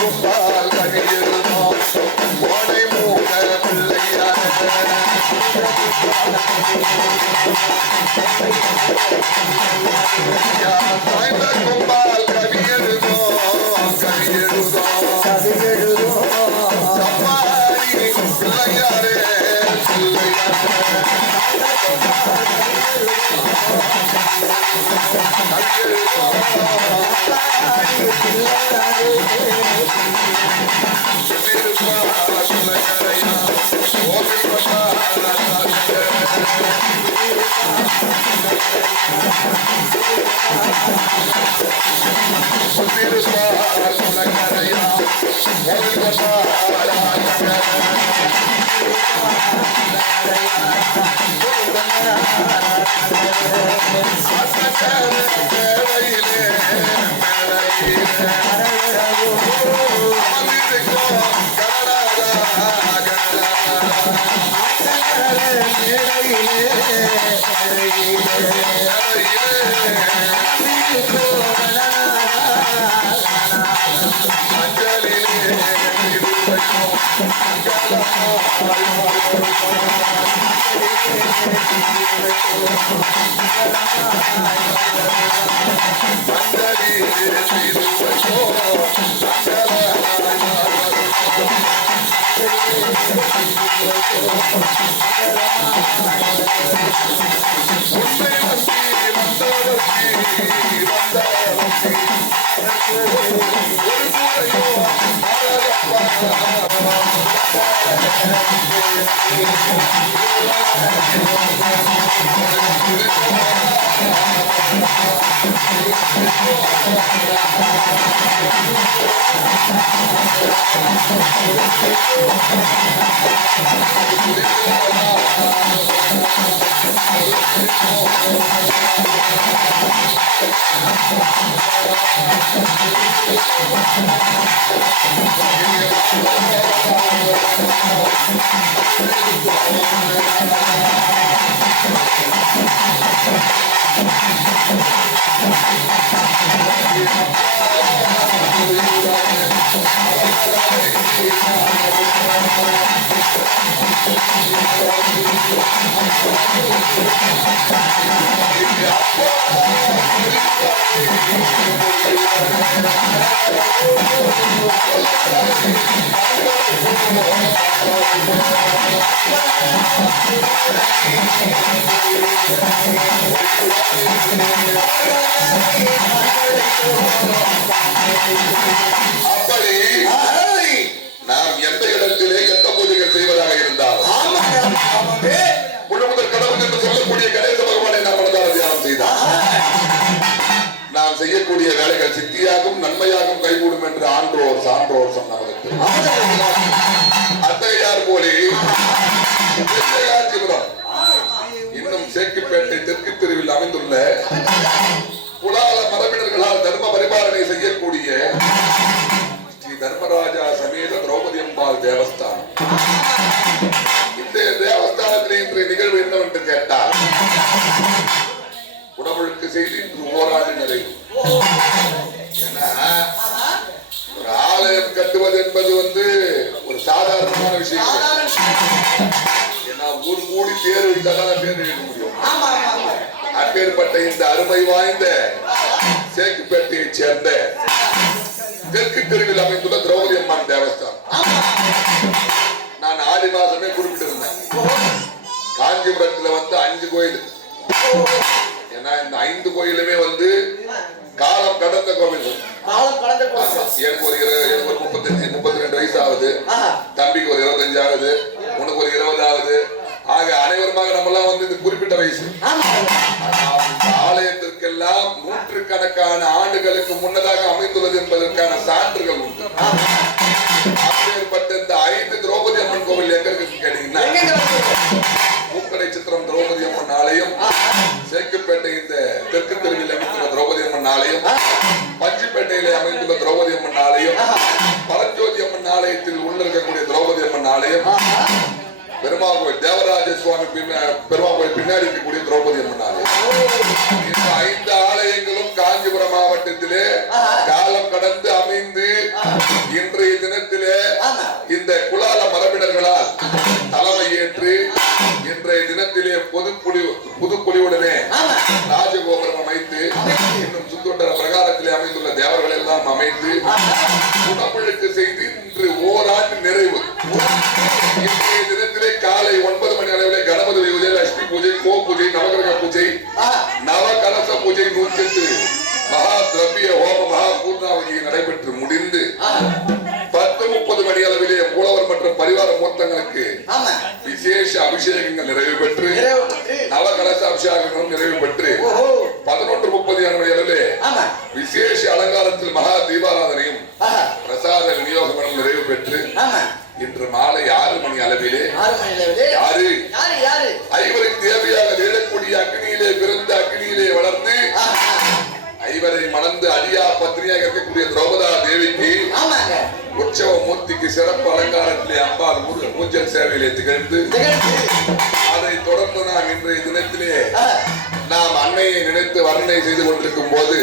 கும்பால் கனியிருந்தோ ஓடை மூட பிள்ளையார் கும்பால் கவியெழுதோ கவியெழுதோ கவியெழுதோ சம்மாரி பிள்ளையாரே அப்படி நாம் எந்த இடத்திலே எந்த பூஜைகள் செய்வதாக இருந்தாலும் முழுமுதற் கடவுள் என்று சொல்லக்கூடிய கணேச பகவானை நாம் மனதார தியானம் செய்தார் நாம் செய்யக்கூடிய வேலைகள் சித்தியாகும் நன்மையாகும் கைகூடும் என்று ஆன்றோர் சான்றோர் சொன்னவருக்கு அத்தகையார் போலே இன்னும் சேக்கிப்பேட்டை தெற்கு தெருவில் அமைந்துள்ள புலால மரபினர்களால் தர்ம பரிபாலனை செய்யக்கூடிய ஸ்ரீ தர்மராஜா சமேத திரௌபதி அம்பாள் தேவஸ்தானம். இந்த தேவஸ்தானத்தில் இன்றைய நிகழ்வு என்னவென்று கேட்டால் உடம்புக்கு செய்து இன்று ஓராண்டு நிறைவு. ஏன்னா ஒரு ஆலயம் கட்டுவது என்பது ஒரு சாதாரணமான விஷயம். ஏன்னா ஊர் கூடி பேர் வைத்தாதான் பேர் எழுத முடியும். அப்பேற்பட்ட இந்த அருமை வாய்ந்த சேக்குப்பேட்டையை சேர்ந்த தெற்கு தெருவில் அமைந்துள்ள திரௌபதி அம்மன் தேவஸ்தானம் நான் ஆடி மாசமே குறிப்பிட்டிருந்தேன். காஞ்சிபுரத்துல 5 கோயில். ஏன்னா இந்த 5 கோயிலுமே காலம் கடந்த கோவில். எனக்கு ஒரு 35-32 வயசு ஆகுது, தம்பிக்கு ஒரு 25 ஆகுது, உனக்கு ஒரு 20 ஆகுது. ஆக அனைவருமாக நம்ம எல்லாம் இது குறிப்பிட்ட வயசு. ஆலயத்திற்கெல்லாம் நூற்றுக்கணக்கான ஆண்டுகளுக்கு முன்னதாக அமைந்துள்ளது என்பதற்கான சான்றுகள் உண்டு. அப்பேற்பட்ட இந்த 5 திரௌபதி அம்மன் கோவில் எங்க இருக்கு கேட்டீங்கன்னா பூக்கடை சித்திரம் திரௌபதி அம்மன் ஆலயம், சேக்குப்பேட்டை இந்த தெற்கு தெருவில் அமைந்துள்ள திரௌபதி அம்மன் ஆலயம், பஞ்சிப்பேட்டையிலே அமைந்துள்ள திரௌபதி அம்மன் ஆலயம், பரஞ்சோதி அம்மன் ஆலயத்தில் உள்ள இருக்கக்கூடிய திரௌபதி அம்மன் ஆலயம், பெருமாள் கோயில் தேவராஜ சுவாமி பெருமாள் கோயில் பின்னாடி இருக்கக்கூடிய திரௌபதி அம்மன். இந்த 5 ஆலயங்களும் காஞ்சிபுரம் மாவட்டத்திலே காலம் கடந்து அமைந்து இன்றைய தினத்திலே இந்த குலால மரபினர்களால் தலைமை ஏற்று இன்றைய தினத்திலே புதுப்பொலிவுடனே ராஜகோபுரம் அமைத்து இன்னும் சுத்தோட்டர பிரகாரத்திலே அமைந்துள்ள தேவர்கள் எல்லாம் அமைத்து குணமுழுக்கு செய்து இன்று ஓராண்டு நிறைவு. இன்றைய தினத்திலே காலை 9 மணி அளவிலே கணபதி பூஜை, லட்சுமி பூஜை, கோ பூஜை, நவகிரக பூஜை, நவ கலச பூஜை 108 மகா திரவிய ஹோம மகா பூர்ணாவதி நடைபெற்று முடிந்து 10:30 மணி அளவிலே மூலவர் மற்றும் பரிவார மூர்த்தங்களுக்கு விசேஷ அபிஷேகங்கள் நிறைவு பெற்று நவகலச அபிஷேகங்களும் நிறைவு பெற்று 11:30 மணி அளவிலே விசேஷ அலங்காரத்தில் மகா தீபாராதனையும் பிரசாத விநியோகங்களும் நிறைவு பெற்று இன்று மாலை 6 மணி அளவிலே ஐவருக்கு தேவையாக தேடக்கூடிய அக்னியிலே பிறந்து அக்னியிலே வளர்ந்து ஐவரை மணந்து அடியா பத்னியாக இருக்கக்கூடிய திரௌபதா தேவிக்கு உற்சவ மூர்த்திக்கு சிறப்பு அலங்காரத்திலே அம்பாள் ஊஞ்சல் சேவையிலே திகழ்ந்து அதை தொடர்ந்து நாம் இன்றைய தினத்திலே நாம் அன்னையை நினைத்து வர்ணனை செய்து கொண்டிருக்கும் போது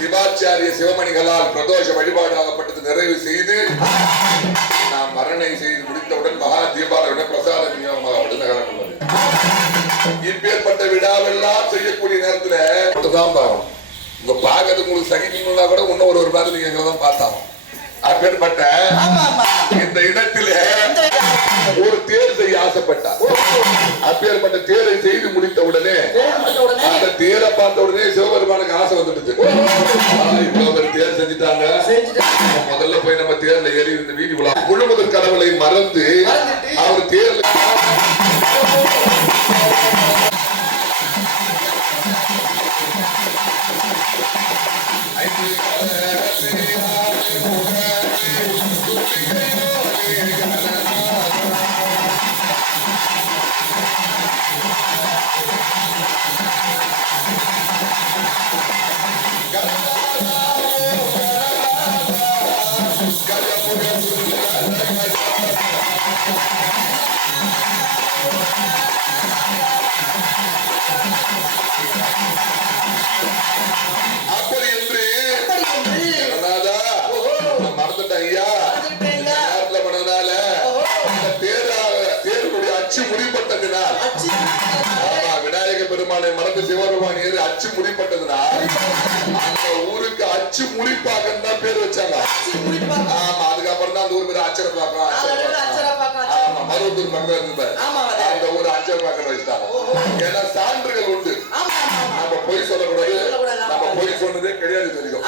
சிவாச்சாரிய சிவமணிகளால் பிரதோஷ வழிபாடாகப்பட்டது நிறைவு செய்து நாம் வர்ணனை செய்து முடித்தவுடன் மகா தீபாவளியுடன் பிரசாத விநியோகமாக நகரப்பட்டது. இப்பேற்பட்ட விழாவெல்லாம் செய்யக்கூடிய நேரத்துல தான் பாருங்க. உங்க பாக்கிறதுக்கு உங்களுக்கு சகிக்கணும்னா கூட இன்னும் ஒரு மாதிரி நீங்க எங்களை தான் பார்த்தாங்க. அப்பேற்பட்ட இந்த இடத்திலே ஒரு தேர் செய்ய ஆசைப்பட்டார். அப்பேற்பட்ட தேரை செய்து முடித்த உடனே அந்த தேரை பார்த்த உடனே சிவபெருமானுக்கு ஆசை வந்துடுச்சு. இவ்வளவு பேர் தேர் செஞ்சுட்டாங்க, முதல்ல போய் நம்ம தேர்ல ஏறி இந்த வீதி முழுமுதற் கடவுளை மறந்து அவர் தேர்ல விநாயக பெருமானை மறந்து சிவபெருமான் ஏறி அச்சு முடிப்பட்டதுனால் அந்த ஊருக்கு அச்சு முடிப்பாக தான் பேர் வச்சாங்க. ஆமா, அதுக்கப்புறம் தான் அந்த ஊர் பேர் அச்சரப்பாக்கம். ஆமா, மருவத்தூர் பக்கம் இருந்து அந்த ஊர் அச்சரப்பாக்கம் வச்சுட்டாங்க. ஏன்னா சான்றுகள் உண்டு, நம்ம பொய் சொல்லக்கூடாது, நம்ம பொய் சொன்னதே கிடையாது தெரியும்.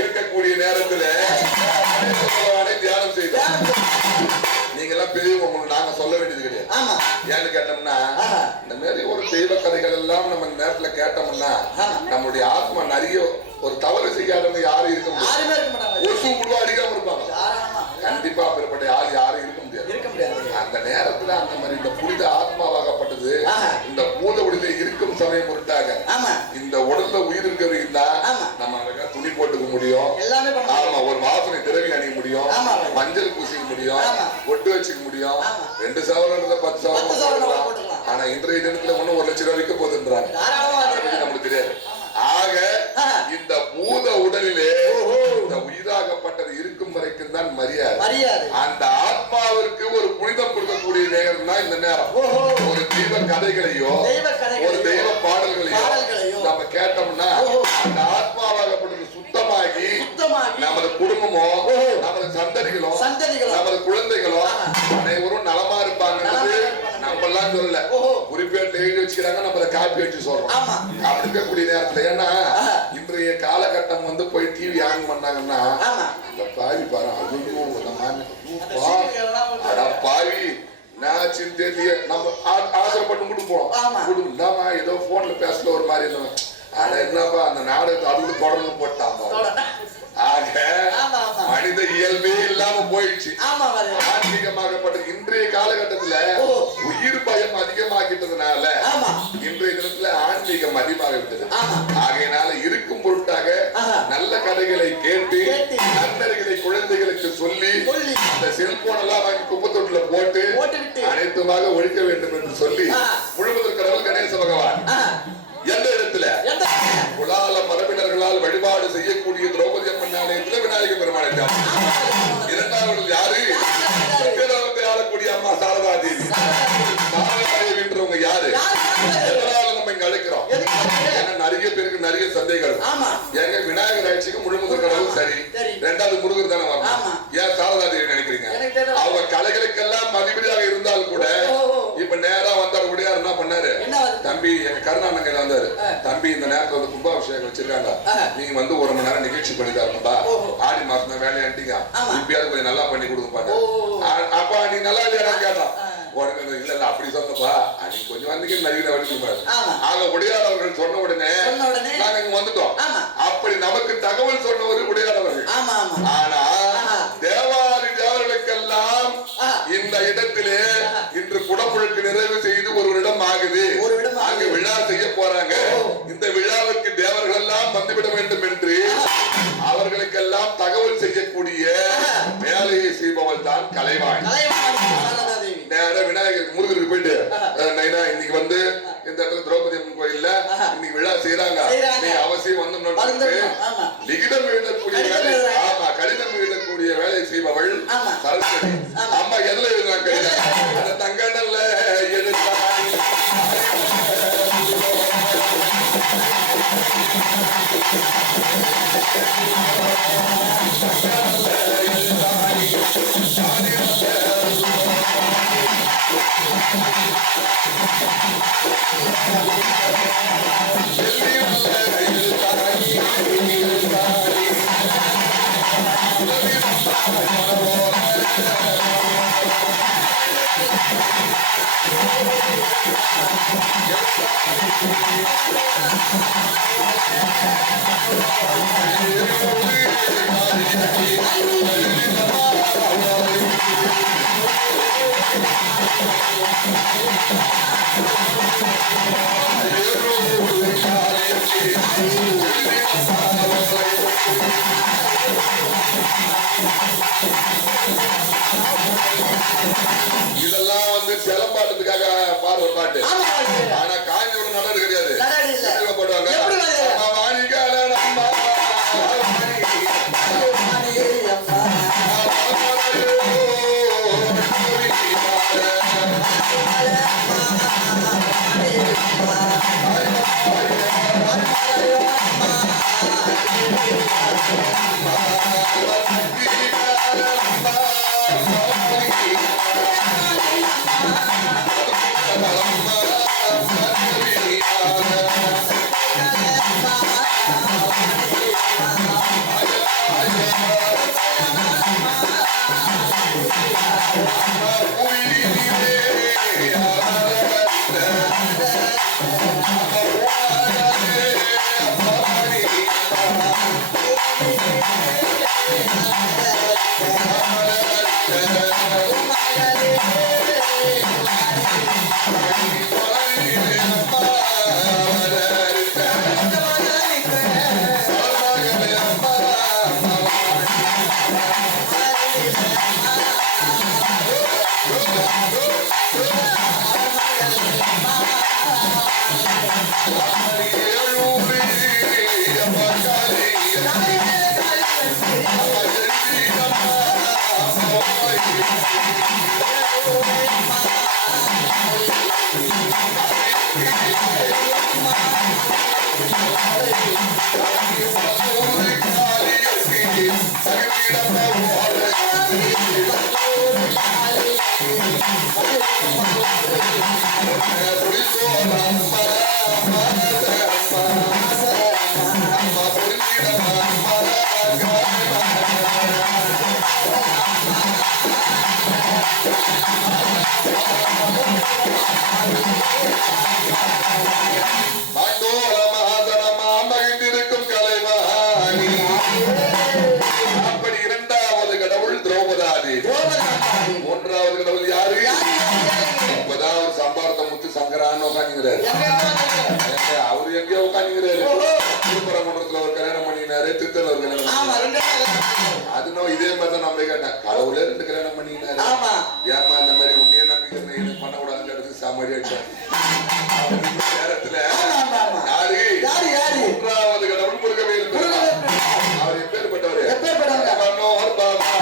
இருக்கக்கூடிய நேரத்துல தியானம் செய்தோம். நீங்க எல்லாம் பெரியவங்க, உங்களுக்கு நாங்க சொல்ல வேண்டியது கிடையாது. ஏன்னு கேட்டோம்னா இந்த மாதிரி ஒரு தெய்வ கதைகள் எல்லாம் நம்ம நேரத்துல கேட்டோம்னா நம்மளுடைய ஆத்மா நிறைய ஒரு தவறு செய்யாதவங்க யாரும் இருக்க முடியாது. ஒரு சூடு அடிக்காம இருப்பாங்க. கண்டிப்பா பெறப்பட்ட யாரும் இருக்க முடியாது. அந்த நேரத்துல அந்த மாதிரி இந்த புனித ஆத்மாவாகப்பட்டது இந்த பூத உடலில் இருக்கும் சமயம் பொருட்டாக இந்த உடல்ல உயிர் இருக்கிறவங்க நம்ம துணி போட்டுக்க முடியும். ஆமா, ஒரு வாசனை திரவி அணிய முடியும், மஞ்சள் பூசிக்க முடியும், ஒட்டு வச்சுக்க முடியும். 2 சவரன் 10 சவரன். ஆனா இன்றைய தினத்துல 1 லட்சம் ரூபாய் விற்க போகுதுன்றாங்க. நமக்கு தெரியாது. ஆக இந்த பூத உடலிலே இந்த உயிராகப்பட்டது இருக்கும் வரைக்கும் தான் மரியாதை. அந்த ஆத்மாவிற்கு ஒரு புனிதம் கொடுக்கக்கூடிய நேரம் தான் இந்த நேரம். ஒரு தெய்வ கதைகளையோ ஒரு தெய்வ பாடல்களையோ நம்ம கேட்டோம்னா அந்த ஆத்மாவாகப்பட்டது சுத்தமாகி நமது குடும்பமோ நமது சந்ததிகளோ நமது குழந்தைகளோ அனைவரும் நலமா இருப்பாங்க. நம்ம எல்லாம் சொல்லல, குறிப்பேட்டு எழுதி வச்சுக்கிறாங்க, நம்மள காப்பி வச்சு சொல்றோம். அப்படி இருக்கக்கூடிய நேரத்துல ஏன்னா இன்றைய காலகட்டம் வந்து போய் டிவி ஆன் பண்ணாங்கன்னா அந்த பாவி பாரு பாவி நாச்சின் தெரிய நம்ம ஆசைப்பட்டு முடிப்போம். ஏதோ போன்ல பேசல ஒரு மாதிரி இருந்தோம். ஆனா என்னப்பா அந்த நாடகத்தை அது தொடர்ந்து போட்டாங்க. ஆக மனித இயல்பே இல்லாம போயிடுச்சு. ஆன்மீகமாகப்பட்ட இன்றைய காலகட்டத்துல உயிர் பயம் அதிகமாகிட்டதுனால இன்றைய தினத்துல ஆன்மீகம் அதிகமாகிவிட்டது. ஆகையினால இருக்கும் பொருட்டாக நல்ல கதைகளை கேட்டு நன்னறிகளை குழந்தைகளுக்கு சொல்லி அந்த செல்போன் எல்லாம் வாங்கி குப்பத்தொட்டு ஊர்ல போட்டு அனைத்துமாக ஒழிக்க வேண்டும் என்று சொல்லி முழுவதற்கு கடவுள் கணேச பகவான் எந்த இடத்துல குலால மரபினர்களால் வழிபாடு செய்யக்கூடிய திரௌபதி அம்மன் ஆலயத்தில் விநாயகர் பெருமானை இரண்டாவது யாரு ஆளக்கூடிய அம்மா சாரதா தேவி. சாரதா தேவின்றவங்க யாரு? எதனால நம்ம இங்க அழைக்கிறோம்? ஏன்னா நிறைய பேருக்கு நிறைய சந்தேகம். எங்க விநாயகர் ஆட்சிக்கு முழுமுதல் கடவுள் சரி, ரெண்டாவது முருகர் தானே வரணும். ஏன் சாரதா தேவி நினைக்கிறீங்க? அவங்க கலைகளுக்கெல்லாம் மதிப்படியாக இருந்தால் கூட இப்ப நேரா வந்தார் உடையார் என்ன பண்ணாரு, தம்பி எங்க கருணாநங்கையில வந்தாரு, தம்பி இந்த நேரத்துல வந்து கும்பாபிஷேகம் வச்சிருக்காங்க, நீங்க வந்து 1 மணி நேரம் நிகழ்ச்சி பண்ணி தரணும்பா, ஆடி மாசம் தான் வேலையாண்டிங்க, இப்பயாவது கொஞ்சம் நல்லா பண்ணி கொடுப்பாங்க. அப்பா நீ நல்லா இல்லையா கேட்டான். இல்ல இல்ல அப்படி சொன்னப்பா நீ கொஞ்சம் வந்து நிறைய வடிப்பாரு. ஆக உடையார் அவர்கள் சொன்ன உடனே நாங்க இங்க வந்துட்டோம். அப்படி நமக்கு தகவல் சொன்னவர் உடையார் அவர்கள். ஆனா தேவாதி தேவர்களுக்கெல்லாம் இந்த இடத்திலே இன்று குடமுழுக்கு நிறைவு செய்து ஒரு வருடம் ஆகுது. அங்கு விழா செய்ய போறாங்க. இந்த விழாவுக்கு தேவர்கள் எல்லாம் வந்துவிட வேண்டும் என்று அவர்களுக்கெல்லாம் தகவல் செய்யக்கூடிய வேலையை செய்பவள் தான் கலைவாணி. நேர விநாயகர் முருகருக்கு போயிட்டு இன்னைக்கு வந்து இந்த இடத்துல திரௌபதி அம்மன் கோயில்ல இன்னைக்கு விழா செய்யறாங்க, நீ அவசியம் வந்து லிகிதம் எழுதக்கூடிய வேலை, கடிதம் எழுதக்கூடிய வேலை செய்பவள் சரஸ்வதி அம்மா. எதுல எழுதுறாங்க கடிதம்? அந்த தங்கடல்ல எழுத்தாங்க. இதெல்லாம் வந்து சிலம்பாட்டத்துக்காக பாடுற பாட்டு. ஆனா காஞ்சிபுரம் நடனது கிடையாது. பாடுவாங்க அவரு எங்கேயோ உட்காந்துங்கிறாரு. திருப்பரங்குன்றத்துல ஒரு கல்யாணம் பண்ணினாரு, திருத்தல ஒரு கல்யாணம். அது இதே மாதிரிதான் நம்ம கேட்டேன், கடவுளே 2 கல்யாணம் பண்ணினாரு. ஏமா நேரத்துல யாரு யாரு மூன்றாவது கடவுள் முருகவேல் பெருமாள். அவர் எப்பேற்பட்டவர்? மனோர் பாபா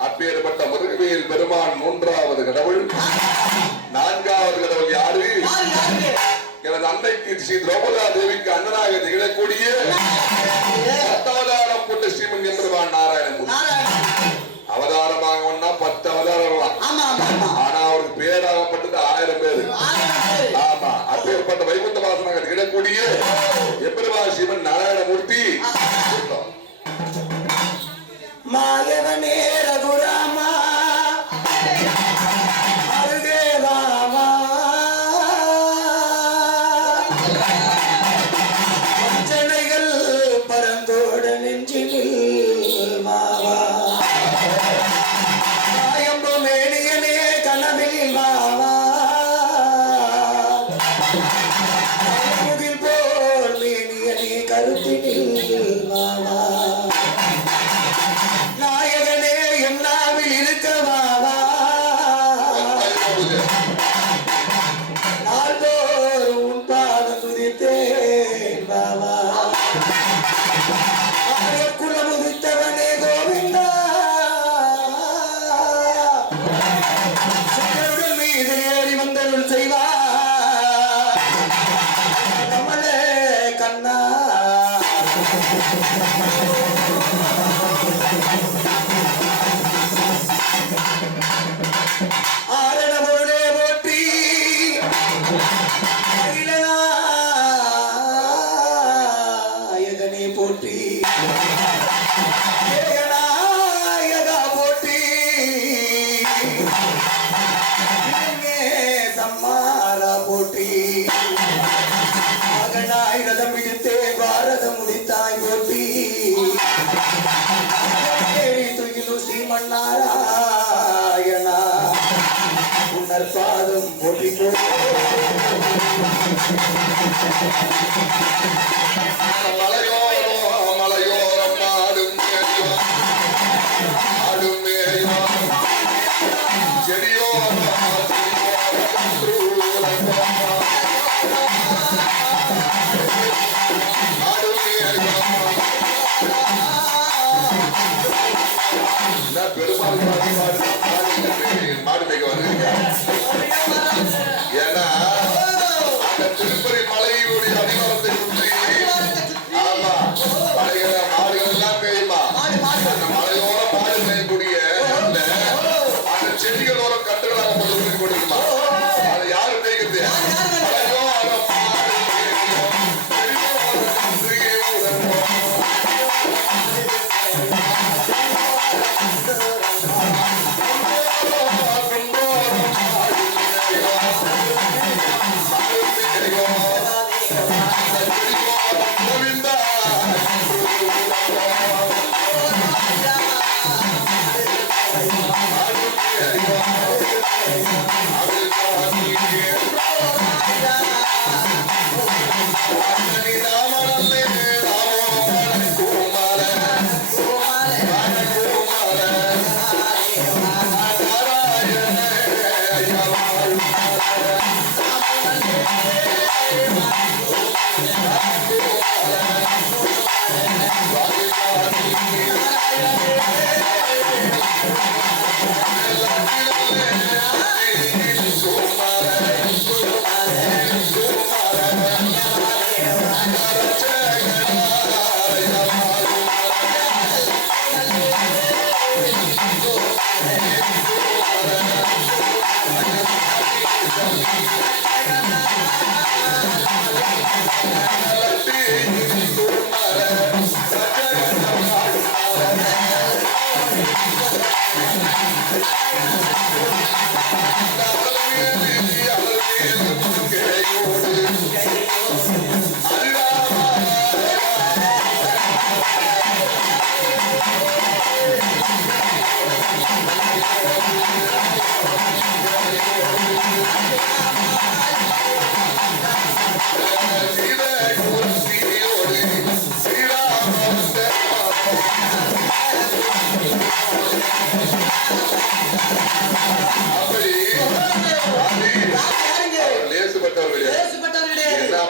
அப்பேற்பட்ட முருகவேல் பெருமாள் அன்னைக்கு ஸ்ரீ திரௌபதா தேவிக்கு அண்ணனாக திகழக்கூடிய பத்தவதாரம் கொண்ட ஸ்ரீமன் எம்பெருமான் நாராயணமூர்த்தி. அவதாரமாக 10 அவதாரம். ஆனா அவருக்கு பேராகப்பட்டது 1000 பேரு. ஆமா, அப்பேற்பட்ட வைகுண்ட வாசனாக திகழக்கூடிய எம்பெருமான் ஸ்ரீமன் நாராயணமூர்த்தி. மாயவனே ரகுராமா அருகேவாமா வஞ்சனைகள் பரந்தோட நெஞ்சினில் மாவா மாயம்பு மேனியனே கனவில் மாவா முகில் போல் மேனியனே கருத்தினில் மாவா நாயகனே என்னாவில் இருக்கவாவா நாள்தோறும் உன் பாதம் துதித்தேன் பாவா குலம் உதித்தவனே கோவிந்தா சுடருடன் மீது ஏறி வந்தருள் செய்வார் கமலே கண்ணா ஆரணபொருளே போற்றி அகிலநாயகனே போற்றி ஏகநாயகா போற்றி சம்மாரா போற்றி மகனாய் ரதம் பிடித்தே பாரதம் முடித்தாய் போற்றி துயிலு ஸ்ரீமன்னாராயணா உன்னர் பாதம் போற்றிக்கோ. மலையோரம் மலையோரம் ஆடும் செடியோரம் பெருமாள் மாடு மேய்க்க வருவீங்க. ஏன்னா அந்த திருப்பதி மலையுடைய அடிவாரத்தை சுற்றி ஆமா மாடுகள் எல்லாம் மேயுமா. அந்த மலையோர மாடு மேயக்கூடிய அந்த செடிகளோரம் கட்டுகளாக கொடுக்குமா. அதை யாரு மேய்க்கிறது?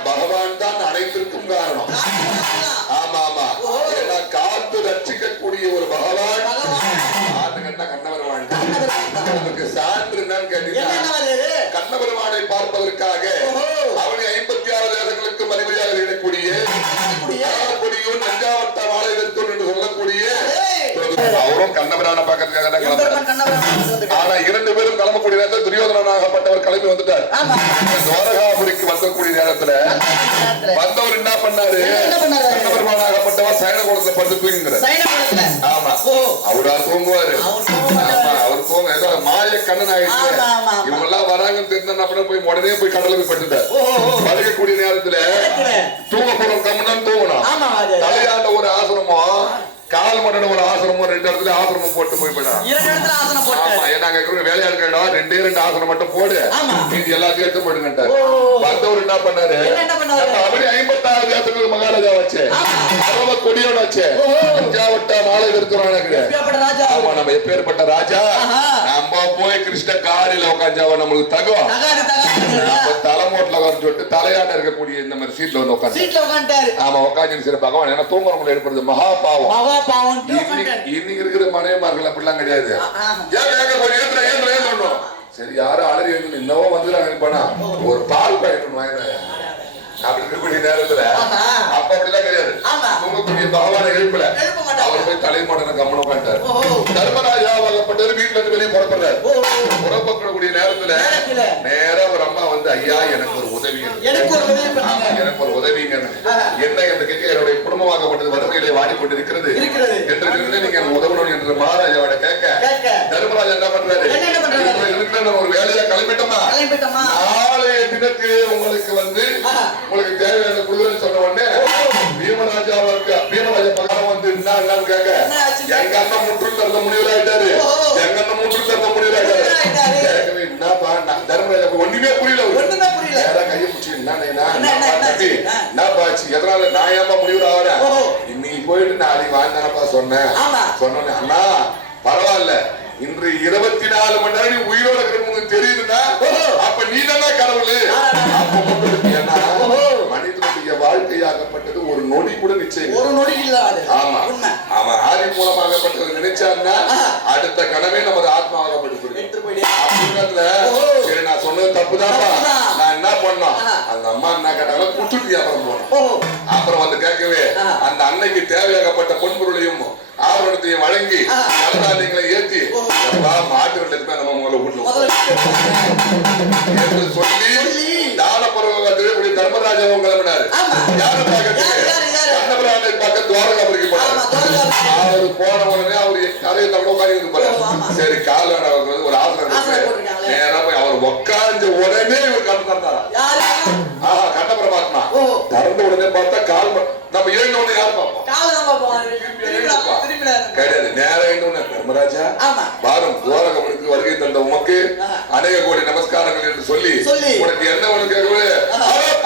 பகவான் தான் அனைத்திற்கும் காரணம். ஆமா ஆமா, ஏன்னா காத்து ரட்சிக்கக்கூடிய ஒரு பகவான் கண்ணபெருமான். அதற்கு சான்று என்னன்னு கேட்டீங்கன்னா, கண்ணபெருமானை பார்ப்பதற்காக அவனை 56 அவரும் கண்ணபிரான பார்க்கறதுக்காக தான் கிளம்புறாரு. எம்பெருமான் கண்ணபிரான் வந்து ஆனா 2 பேரும் கிளம்பக்கூடிய நேரத்தில் துரியோதனாகப்பட்டவர் கிளம்பி வந்துட்டார். ஆமா துவாரகாபுரிக்கு வந்தக்கூடிய நேரத்துல வந்தவர் என்ன பண்ணாரு? என்ன பண்ணாரு? கண்ணபெருமானாகப்பட்டவர் சயன கோலத்துல படுத்து தூங்குறாரு. சைன கோலத்துல ஆமா ஓ அவரா தூங்குவாரு. ஆமா அவர் தூங்க ஏதோ மாய கண்ணன் ஆயிடுச்சு. ஆமா, ஆமா, ஆமா. இவங்க எல்லாம் வராங்கன்னு தெரிஞ்ச அப்படியே போய் உடனே போய் கடலை போய் பட்டுட்டார். படுக்கக்கூடிய நேரத்துல தூங்க போறோம் கம்முன்னு தூங்கணும். ஆமா அது தலையாண்ட ஒரு ஆசிரமம் கால் மடன ஒரு ஆசிரமம் 2 இடத்துல ஆசிரமம் போட்டு போய் போயிடான். 2 இடத்துல ஆசனம் ஆமா போட்டாரு. ஏன்னா வேலையா இருக்கா 2 ஆசனம் மட்டும் போடு ஆமா. மீதி எல்லாத்தையும் எடுத்து போடுங்கட்டார். வந்தவர் என்ன பண்ணாரு? என்ன பண்ணாரு? அப்படி 56 தேசத்துக்கு மகாராஜா வச்சு அரவ கொடியோட வச்சு பஞ்சாவட்ட மாலை இருக்கிறோம் எனக்கு. எப்பேற்பட்ட ராஜா? ஆமா நம்ம எப்பேற்பட்ட ராஜா நம்ம போய் கிருஷ்ண காரில உட்காந்தாவ நம்மளுக்கு தகும் தகாது தகாது அப்ப தலைமோட்ல உட்காந்து சொல்லிட்டு தலையாண்ட இருக்கக்கூடிய இந்த மாதிரி சீட்ல வந்து உட்காந்து சீட்ல உட்கார்ந்தாரு. ஆமா உட்காந்து சரி பகவான் ஏன்னா தூங்குறவங்களை ஏற்படுது மகா பாவம். மகா பாவம் உட்கார்ந்தாரு. இன்னைக்கு இருக்கிற மனைவிமார்கள் அப்படிலாம் கிடையாது. சரி யாரும் அலறி வந்து இன்னமும் வந்துடுறாங்க பண்ணா ஒரு பால் பாக்கெட் வாங்கினாங்க அப்படி இருக்கக்கூடிய நேரத்துல அப்ப அப்படிலாம் கிடையாது. தூங்கக்கூடிய பகவான எழுப்பல அவர் போய் தலைமாடன கம்மன உட்காந்துட்டாரு. தர்மராஜாவாகப்பட்டவர் வீட்டுல இருந்து வெளியே புறப்படுறாரு. புறப்படக்கூடிய நேரத்துல நேரா ஒரு அம்மா வந்து ஐயா எனக்கு ஒரு உதவி எனக்கு ஒரு உதவிங்க என்ன என்று கேட்க என்னுடைய குடும்பமாகப்பட்டது வறுமையிலே வாடிக்கொண்டிருக்கிறது என்று நீங்க உதவணும் என்று மகாராஜாவோட கேட்க தர்மராஜா என்ன பண்றாரு? ஒரு வேலையா கிளம்பிட்டோமா நாளைய தினத்திலே உங்களுக்கு வந்து உங்களுக்கு தேவையான குழுவில் சொன்ன உடனே பீமராஜா பகவான் வந்து என்னன்னு கேட்க எங்க அண்ணன் முற்று தரத முடிவுறாயிட்டாரு. எங்க அண்ணன் முற்று தரத முடிவுறாயிட்டாரு. கேட்கவே என்னப்பா தர்மராஜா ஒண்ணுமே புரியல. யாரா கையை பிடிச்சி என்ன பாச்சு எதனால நான் ஏன்பா முடிவு ஆகிறேன்? இன்னைக்கு போயிட்டு நாளைக்கு வாங்கினாப்பா சொன்னேன். சொன்னோன்னே அண்ணா பரவாயில்ல இன்று 24 மணி நேரம் நீ உயிரோட இருக்கிறவங்களுக்கு தெரியுதுன்னா அப்ப நீ தானே கடவுள். அப்ப மட்டும் ஏன்னா மனிதனுடைய வாழ்க்கையாகப்பட்டது ஒரு நொடி கூட நிச்சயம் ஒரு நொடி இல்ல. ஆமா ஆமா ஆதி மூலமாகப்பட்டது நினைச்சான்னா அடுத்த கணமே நமது ஆத்மாவாகப்பட்டு சரி நான் சொன்னது தப்புதான்ப்பா நான் என்ன பண்ணோம் அந்த அம்மா என்ன கேட்டாங்க குத்துட்டு அப்புறம் போனோம். அப்புறம் வந்து கேட்கவே அந்த அன்னைக்கு தேவையாகப்பட்ட பொன்பொருளையும் ஆவணத்தையும் வழங்கி நலதானியங்களை ஏற்றி மாட்டு வெள்ளத்துமே நம்ம உங்களை வீட்டுல என்று சொல்லி தானபுரத்திலே தர்மராஜாவும் கிளம்பினாரு. யாரு கண்ணபிரானை பார்க்க துவாரகாபுரிக்கு போனாரு. அவரு போன உடனே அவரு கரையை நம்ம உட்காந்து போறாரு. சரி கால ஒரு ஆசிரியர் நேரா போய் அவர் உட்கார்ந்த உடனே இவர் கண்ணு தந்தாரா கண்ண பரமாத்மா திறந்த உடனே பார்த்தா கால் நம்ம ஏழு உடனே யாரு பார்ப்போம் கிடையாது. நேரம் தர்மராஜா பாரம் துவாரகபுரிக்கு வருகை தந்த உமக்கு அநேக கோடி நமஸ்காரங்கள் என்று சொல்லி உனக்கு என்ன உனக்கு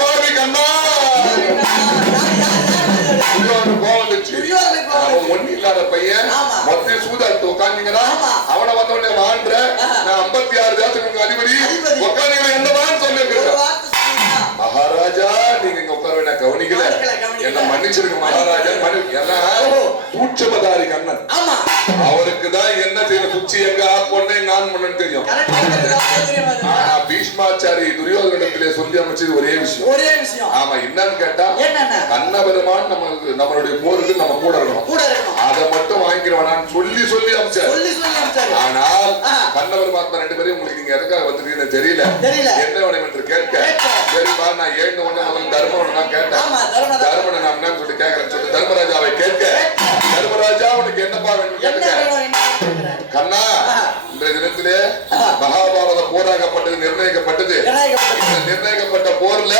பாவி கண்ணா ஒண்ணு இல்லாத பையன் மொத்த சூதாட்டு உட்காந்தீங்கன்னா அவனை வந்த உடனே வான்ற நான் 56 தேசத்துக்கு அதிபதி உட்காந்தீங்கன்னா என்னதான் சொல்லிருக்கிறேன். மகாராஜா நீங்க இங்க உட்கார வேணா கவனிக்கல என்ன மன்னிச்சிருக்க மகாராஜா ஏன்னா சூட்சமதாரி கண்ணன் அவருக்கு தான் என்ன செய்யணும் சுச்சி எங்க பொண்ணை நான் பண்ணு தெரியும். ஆனா பீஷ்மாச்சாரி துரியோதனத்திலே சொல்லி அமைச்சது ஒரே விஷயம். ஆமா என்னன்னு கேட்டா கண்ணபெருமான் நம்மளுடைய போருக்கு நம்ம கூட இருக்கணும் அதை மட்டும் வாங்கிக்கிறவானான்னு சொல்லி சொல்லி அமைச்சார். ஆனால் கண்ணபெருமாத்மா 2 பேரும் உங்களுக்கு நீங்க எதுக்காக வந்துருக்கீங்கன்னு தெரியல என்ன வேணும் என்று கேட்க சரிப்பா நான் 7 ஒண்ணு முதல் தர்மன் நான் கேட்டேன் தர்மனை நான் என்ன சொல்லி கேட்கறேன்னு சொல்லி தர்மராஜாவை கேட்க தர்மராஜா உனக்கு என்னப்பா வேணும் கேட்க கண்ணா இன்றைய தினத்திலே மகாபாரத போராகப்பட்டது நிர்ணயிக்கப்பட்டது. நிர்ணயிக்கப்பட்ட போர்ல